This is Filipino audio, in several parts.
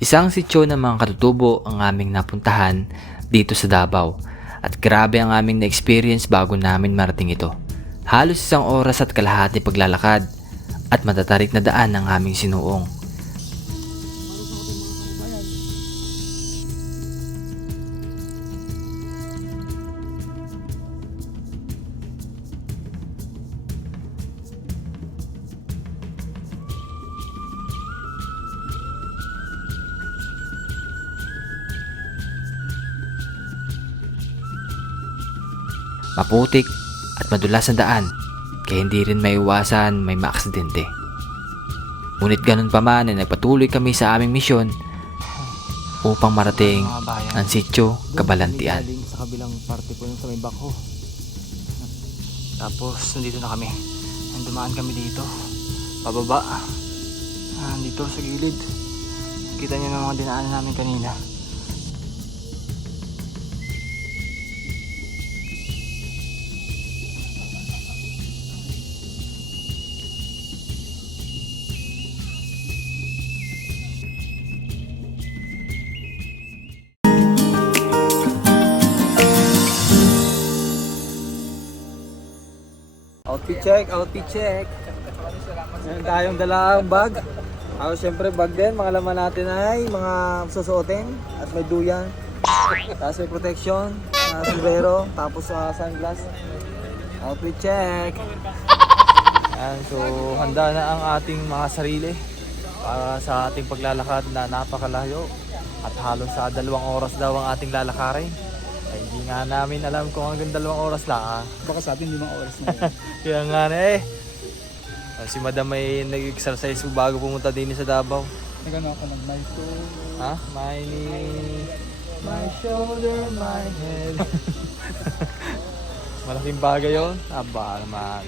Isang sityo ng mga katutubo ang aming napuntahan dito sa Davao at grabe ang aming na-experience bago namin marating ito. Halos 1 oras at kalahati paglalakad at matatarik na daan ang aming sinuong. Maputik at madulas ang daan kaya hindi rin maiwasan may maaksidente. Ngunit ganun pa man ay nagpatuloy kami sa aming misyon upang marating ang sityo Kabalantian. Sa kabilang parte po yung sa may bako. Tapos nandito na kami. Dumaan kami dito. Pababa. Dito sa gilid. Kita nyo na mga dinaanan namin kanina. Outfit check, outfit check. Meron tayong dalang bag. Siyempre bag din, mga laman natin ay mga susuotin at may duyan. Tapos may protection, sombrero, tapos sunglass. Outfit check. So handa na ang ating mga sarili para sa ating paglalakad na napakalayo at halos sa 2 oras daw ang ating lalakarin. Ay, hindi nga namin alam kung hanggang 2 oras lang. Baka sa atin 5 oras na yun. Kaya nga na eh. Si Madam may nag-exercise bago pumunta din sa Davao. Nagano ako ng my soul. Ha? My shoulder, my head. Malaking bagay yun. Aba naman.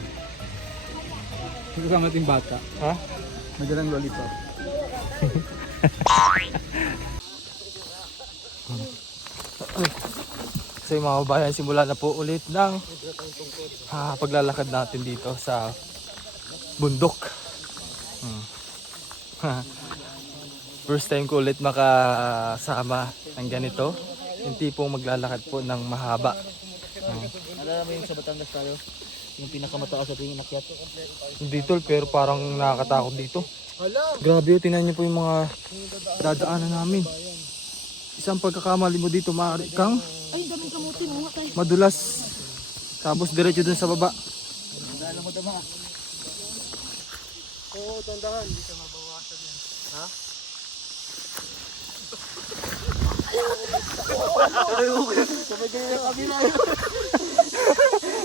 Hindi kasama natin bata. Ha? Nagalang lollipop. So yung mga kabayan, simula na po ulit ng paglalakad natin dito sa bundok. First time ko ulit makasama ng ganito. Yung tipong maglalakad po ng mahaba. Alala mo yung sa Batangas tayo? Yung pinakamataas sa tingin akyat. Dito pero parang nakakatakot dito. Grabe, tingnan niyo po yung mga dadaanan namin. Isang pagkakamali mo dito, maaari kang Ay, daming kamutin mo tayo. madulas. Tapos diretso dun sa baba. Alam mo tama. Oo, tandahan. Hindi ka mabawasan yan. Ha? Sabay ganyan ang kamera yun.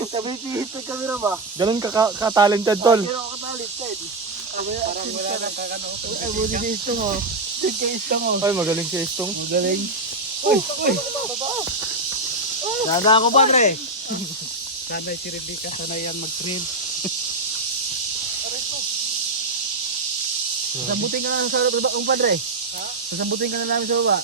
Sabay pihit ang kamera ba? Ganun ka-talented tol. Pero ako katalit. Parang wala nang kakano. Ay, muli ka istong oh. Tig ka istong oh. Ay, magaling si Estong. Magaling. Uy! Sana ako padre. Sana si Rebecca, sana yan mag-train. Sasambutin ka na sa baba kong padre. Ha? Sasambutin ka na namin sa baba.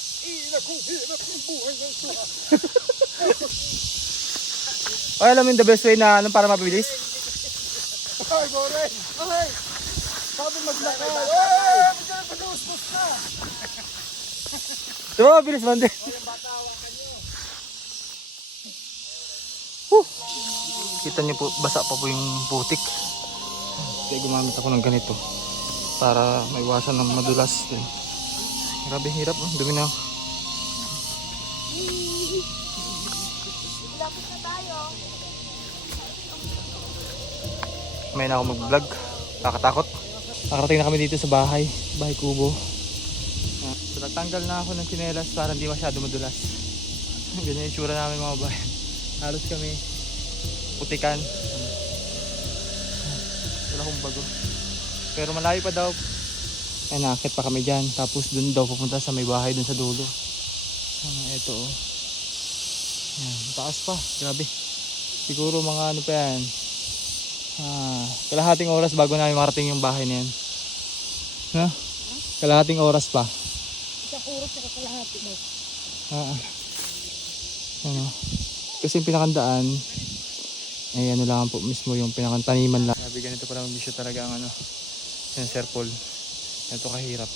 Ay, alam mo yung the best way na para mabilis? Ay, gore! Ay! Sabi maglakad! Ay! Pag-ustos na! Diba, mabilis man din. Kita niyo po, basa pa po yung putik. Kaya gumamit ako ng ganito para maiwasan ng madulas din. Grabe hirap, oh. Dumi na. May na ako mag-vlog. Nakatakot. Nakarating na kami dito sa bahay kubo. So, nagtanggal na ako ng tsinelas para hindi masyado madulas. Ganyan yung tsura namin mga bayan. Halos kami putikan. Wala akong bago. Pero malayo pa daw. Ay, nakakit pa kami dyan. Tapos dun daw pupunta sa may bahay dun sa dulo. Ito oh. Yan, taas pa. Grabe. Siguro mga ano pa yan. Kalahating oras bago namin marating yung bahay na yan. Ha? Kalahating oras pa. Isang oras sa kalahati mo. Ano? Kasi yung pinakandaan ay ano lang po mismo yung pinakantaniman lang. Sabi ganito pa lang bisyo talaga ang ano. Yung Sir Paul. Ito kahirap.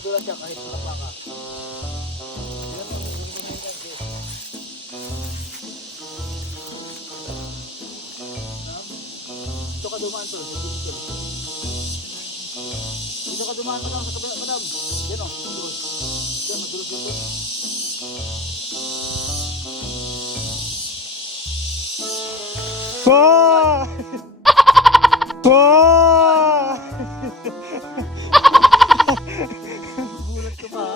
madulas siya kahit wala ka. Dito ka dumaan to. Dito ka dumaan madam sa kabila madam. Yan o, madulas. Yan, madulas dito. Wow! Wow! Gulat ka pa.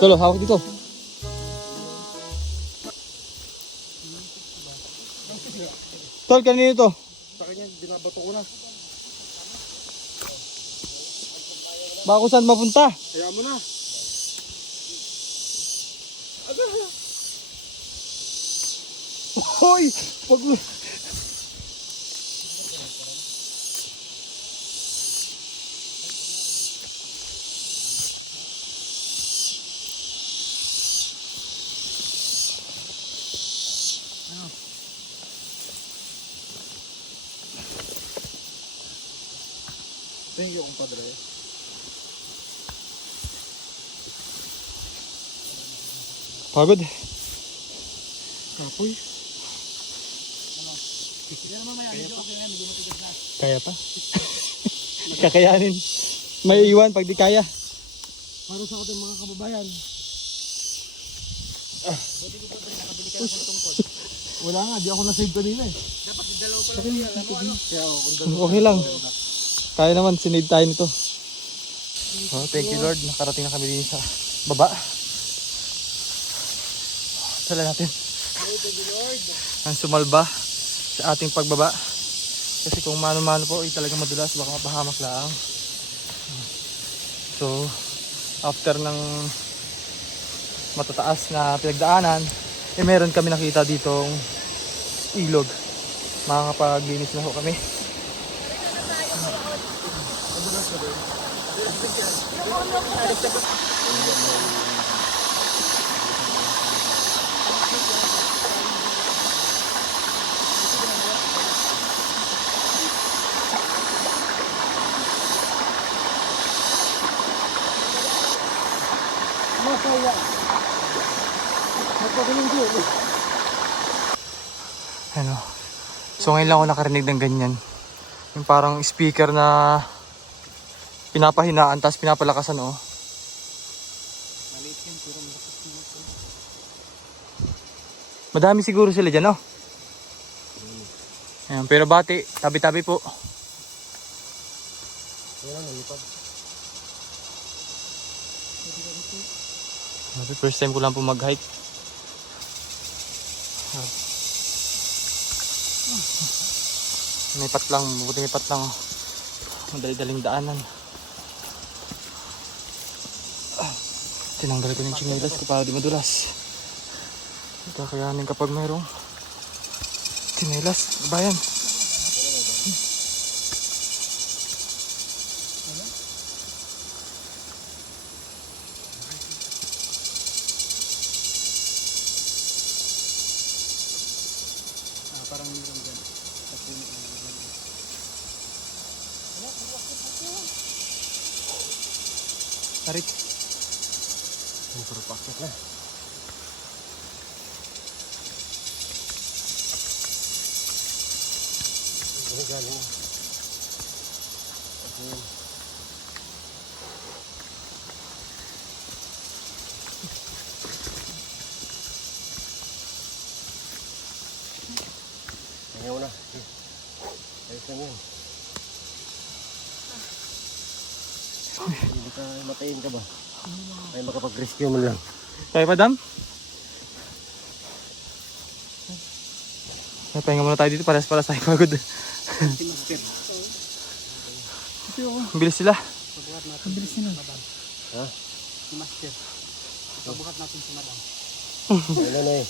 Tolo, hawak dito. Tol, kanino to? Sa kanya, binabato ko na. Baka kung saan mapunta. Kaya mo na. Hoy! Wag mo. Thank you, compadre. Pagod. Kapoy. Kaya pa? Kakayanin. May iwan pag di kaya. Para sa ating mga kababayan. Wala nga, di ako na-save kanina eh. Dapat dalawa pa lang yan. Kaya ako, kung dalawa. Okay lang. Kaya naman, sinid tayo nito. Oh, thank you Lord. Nakarating na kami din sa baba. Sala natin. Ang sumalba sa ating pagbaba. Kasi kung mano-mano po, talagang madulas. Baka mapahamak lang. So, after ng matataas na pinagdaanan, meron kami nakita ditong ilog. Makakapaglinis na ho kami. Ano? So ngayon lang ako nakarinig ng ganyan. Yung parang speaker na pinapahinaan tapos pinapalakasan oh. Madami siguro sila dyan oh. Ayan, pero bati, tabi-tabi po. First time ko lang po mag-hike. May patlang, buti may patlang. Madali-daling daanan. Tinanggal ko ng chinelas ko para di madulas. Kakayanin kapag mayroong chinelas, bayan. Parang meron dyan. Tarik. Super packet na. Ano galing? Ayaw na. Ayos lang yan. Hindi ka matayin ka ba? Ay makapag-rescue mo lang. Kaya madam? May pahinga muna tayo dito para sa tayo pagod. Ang bilis sila. Ang bilis nila. Ha? Si Master. Pabukat natin si Madam. Ano na eh.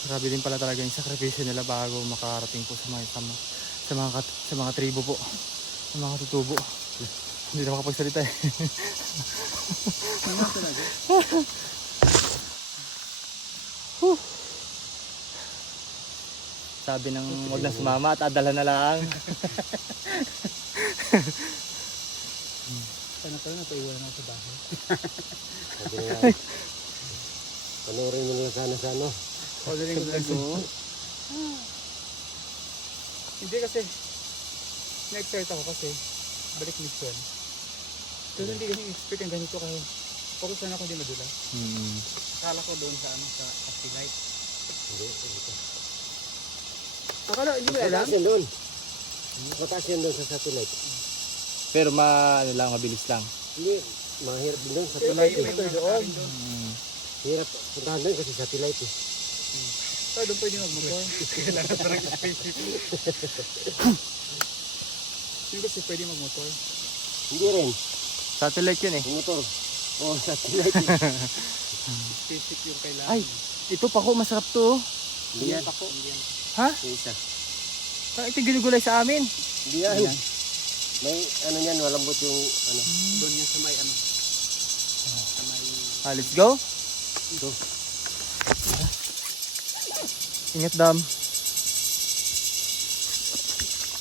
Grabe din pala talaga yung sakripisyo nila bago makarating po sa mga tribo po. Sa mga tutubo. Hindi na makapagsalita eh. Ano talaga? sabi ng wag na sumama at adala na lang. Sana pala napaiwanan ako sa bahay. Sabi nga, panoorin mo lang sana sa ano. Ordering vlog ko. Hindi kasi, na-excite ako kasi, balik mission. Pero hindi kasi expect yung ganito kayo. Focus sana ako hindi madula. Akala ko doon sa ano, sa Light. Hindi, ito. Akala, hindi mo alam? Mataas yan doon. Mataas yan doon sa satellite. Pero ano lang, mabilis lang. Hindi, mahirap din doon. Pero Satellite may eh. doon. Hirap puntahan doon kasi satellite eh. So, doon pwede mag-motor. Kailangan parang spaceship. Yung kasi pwede mag-motor. Hindi rin. Satellite yun eh. Yung motor. Oo, satellite eh. Spaceship yung kailangan. Ay, ito pako, masarap to. Hindi yan. Ha? Yung isa. Ito ginugulay sa amin. Hindi yan. May ano yan, malambot yung ano. Doon yan sa may ano. Sa may... Let's go. Ito. Ingat dam.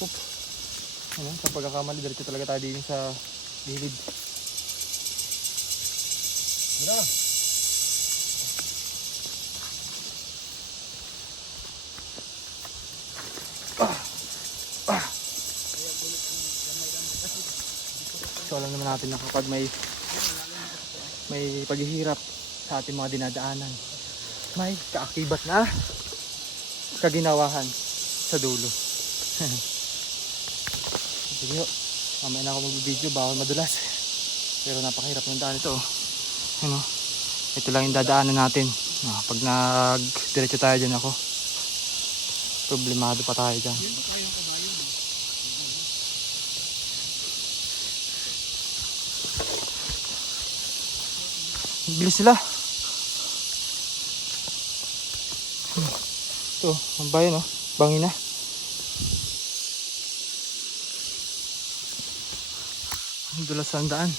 Oop. Ano, sa pagkakamali, diretso talaga tayo din sa gilid. Mira. So alam naman natin na kapag may paghihirap sa ating mga dinadaanan, may kaakibat na kaginawahan sa dulo. Sige ho, mamaya na ako mag-video, bawal madulas. Pero napakahirap ng daan ito. Ano? Ito lang yung dadaanan natin. Pag nag-diretso tayo dyan ako, problemado pa tayo dyan. Bilis sila. Ito, ang bayan oh. Bangin na. Ang dulas ang daan.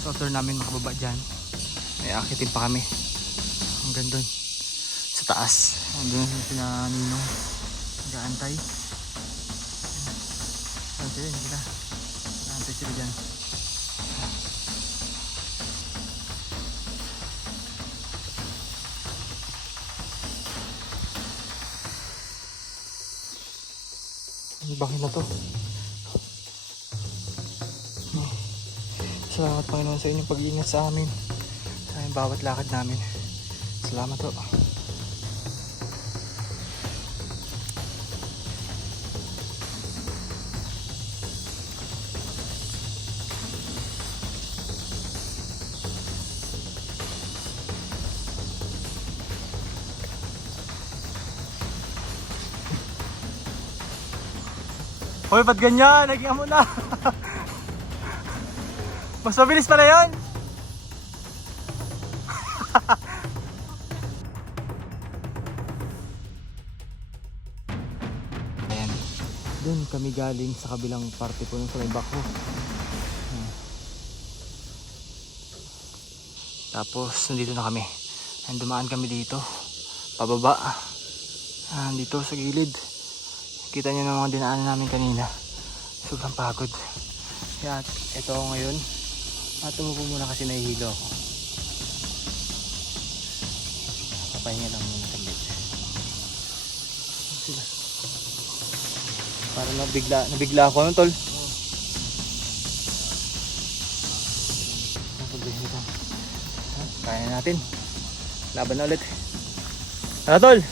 So after namin makababa dyan, may akitin pa kami hanggang dun sa taas. Hanggang sila Ninong nag-aantay. Saan sila? Nag-aantay sila dyan. Bakit na to? Salamat Panginoon sa inyong pag-iingat sa amin, sa aming bawat lakad namin. Salamat po. Hoy, ba't ganyan? Naging amo na. Mas mabilis pala yan. Ayan. Doon kami galing sa kabilang parte po sa may bako. Tapos nandito na kami. Dumaan kami dito. Pababa. Dito sa gilid. Kita nyo na mga dinaanan namin kanina. Sobrang pagod. Kaya ito ako ngayon. Tumupo muna kasi nahihilo ako. Papahinga lang muna saglit. Sila. Para nabigla ako ano tol? Kaya natin. Laban na ulit. Tara tol!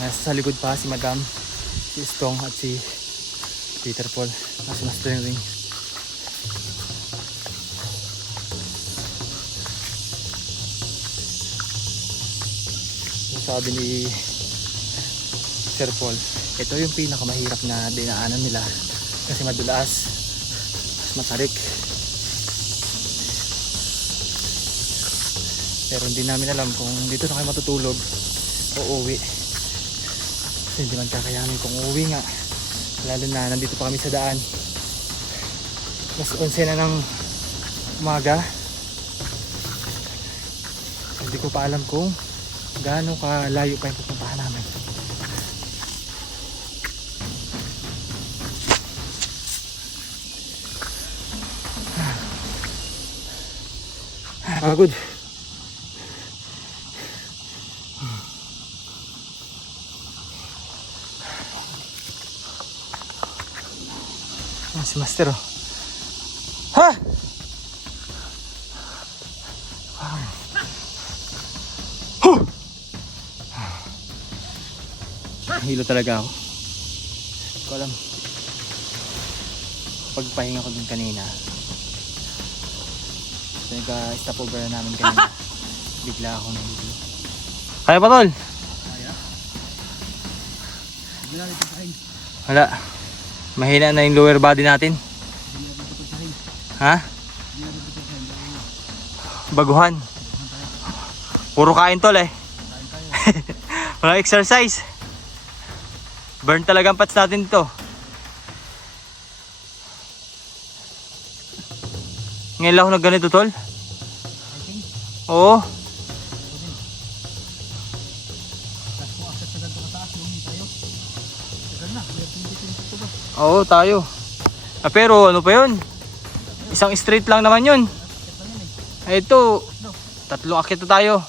Nasa sa likod pa si Madam, si Stong at si Peter Paul. Nasa Master Ring. Sabi ni Sir Paul, ito yung pinakamahirap na dinaanan nila kasi madulas, mas matarik. Pero hindi namin alam kung dito na kayo matutulog o uwi. Kasi hindi man kakayanin kung uwi nga. Lalo na nandito pa kami sa daan. Mas 11 na ng umaga. Hindi ko pa alam kung gaano kalayo pa yung pupuntahan namin. Pagod. Yan si Master oh. Ha! Hilo talaga ako. Hindi ko alam. Pagpahinga ko dun kanina. Nag-stop over na namin kanina. Bigla akong nahilo. Kaya pa tol? Kaya. Wala. Mahina na yung lower body natin. Ha? Baguhan. Puro kain tol eh. Walang exercise. Burn talaga ang pats natin ito. Ngayon lang ako nag ganito tol. Oo. Oo tayo. Pero ano pa yun? Isang straight lang naman yun. Ito, tatlong akit na tayo.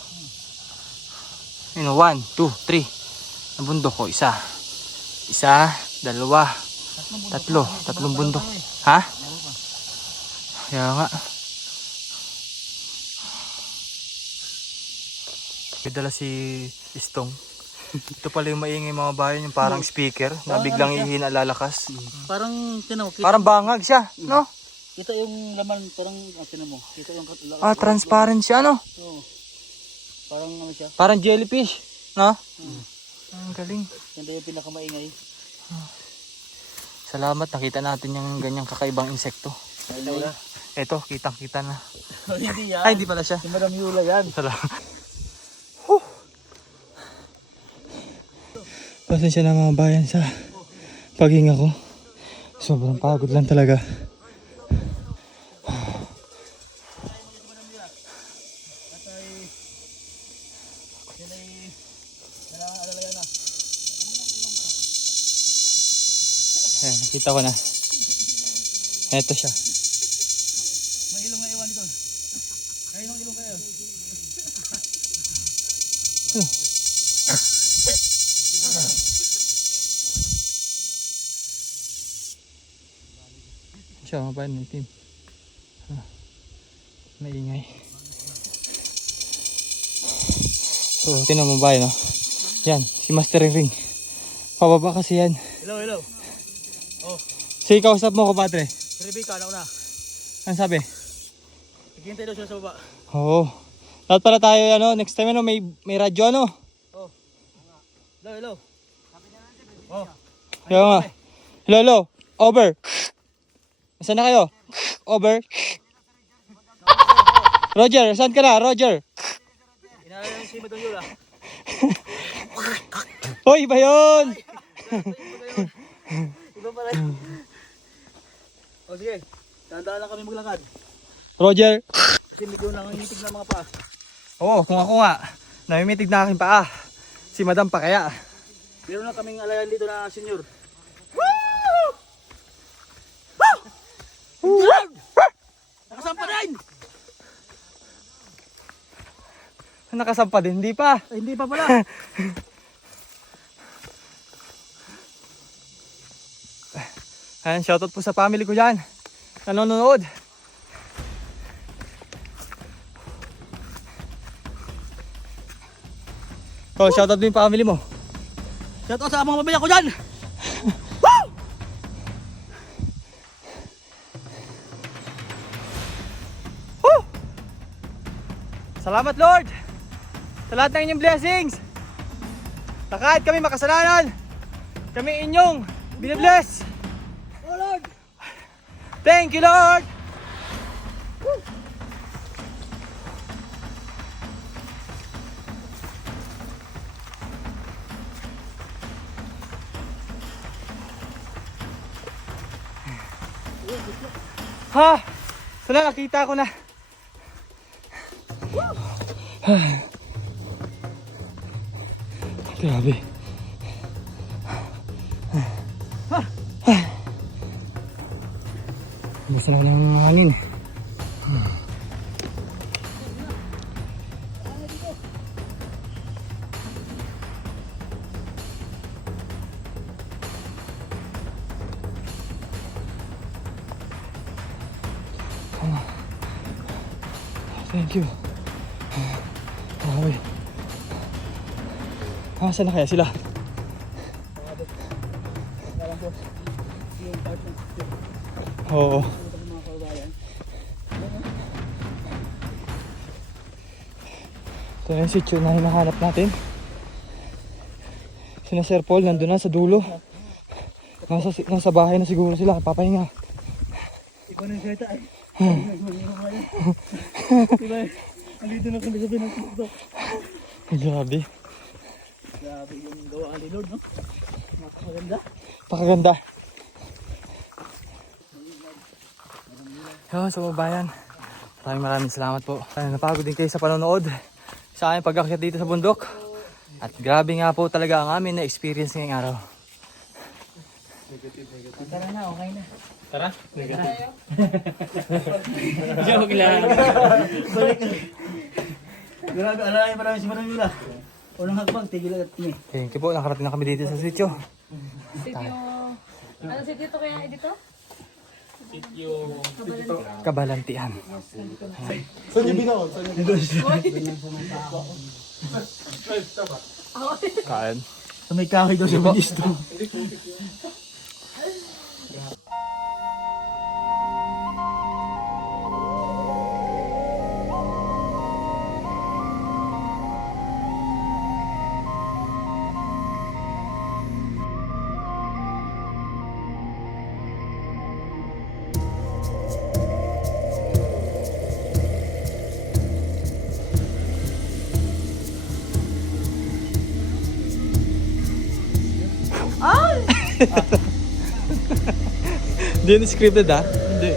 1, 2, 3. Ang bundok ko, isa, dalawa, tatlong bundok. Ha? Kaya nga. May dala si Istong. Ito pala yung maingay mga bayan, yung parang speaker na biglang ihina lalakas. Parang tinan mo, Parang bangag siya, no? kita yung laman, parang tinan mo, kita yung Transparent siya, no? Oo. Parang ano siya, Parang jellyfish, no? Ang galing. ganda yung pinakamaingay. Salamat, nakita natin yung ganyang kakaibang insekto. Eto, kitang-kita na. Hindi yan. Ay, hindi pala siya. Si Madam Yula yan. Salamat. Pasensya na mga bayan sa paghinga ko. Sobrang pagod lang talaga. Ayan, nakita ko na. Eto siya. May ilong na iwan dito. Kaya nung ilong kayo. Siya, mga bayan ng team. Maingay. So, tinan mo bayan, no? Yan, si Master Ring. Pababa kasi yan. Hello, hello. Sige, kausap mo ko, Patre. Rebecca, ano na? Ano sabi? Hintay daw siya sa baba. Oo. Dapat pala tayo, ano, next time, ano, may radyo, ano? Hello, hello. Kaya nga. Hello, hello. Over. Saan na kayo? Over. Roger, saan ka na? Roger. Inaalala niyo si Madam Yula. Hoy, iba yun! Iba pala yun. O sige, tandaan lang kami maglakad. Roger. Kasi medyo nangangitig na mga paa. Oo, kung ako nga. Namimitig na aking paa. Si Madam pa kaya. Meron na kaming alayan dito na senior. Nakasampa rin! Nakasampa din, hindi pa. Ay, hindi pa pala. Ayan, shoutout po sa family ko dyan. Nanonood. Oh, shoutout mo yung family mo. Shout out sa mga mabaya ko dyan! Salamat Lord sa lahat ng inyong blessings. Na kahit kami makasalanan, kami inyong binibless. Oh Lord! Thank you Lord! Ha! Sana nakita ko na. Grabe. Basta na lang yung hangin. Thank you. Grabe. Saan na kaya sila? Oo. Ito na yung sityo na hinahanap natin. Sina Sir Paul nandun na sa dulo. Nasa bahay na siguro sila, papahinga. Ikaw na yung seta eh. Alito na kami sa pinagtutok. Grabe. Grabe yung gawa ni Lord, no? Napakaganda. Pakaganda. Yun, sa bayan. Maraming salamat po. Napagod din kayo sa panonood sa aking pag-akyat dito sa bundok. At grabe nga po talaga ang amin na experience ngayong araw. Tara na, okay na. Tara. Joke lang. Balik na. Grabe, alay pa namin si Maramula. Unang hakbang, tigil agad kami. Thank you po, nakarating na kami dito sa sityo. Sityo. Ano sityo to kaya dito? Kabalantian. Saan yung binaon? Kain. Sa may kahoy daw sa Budisto. Hindi yun scripted ha? Hindi.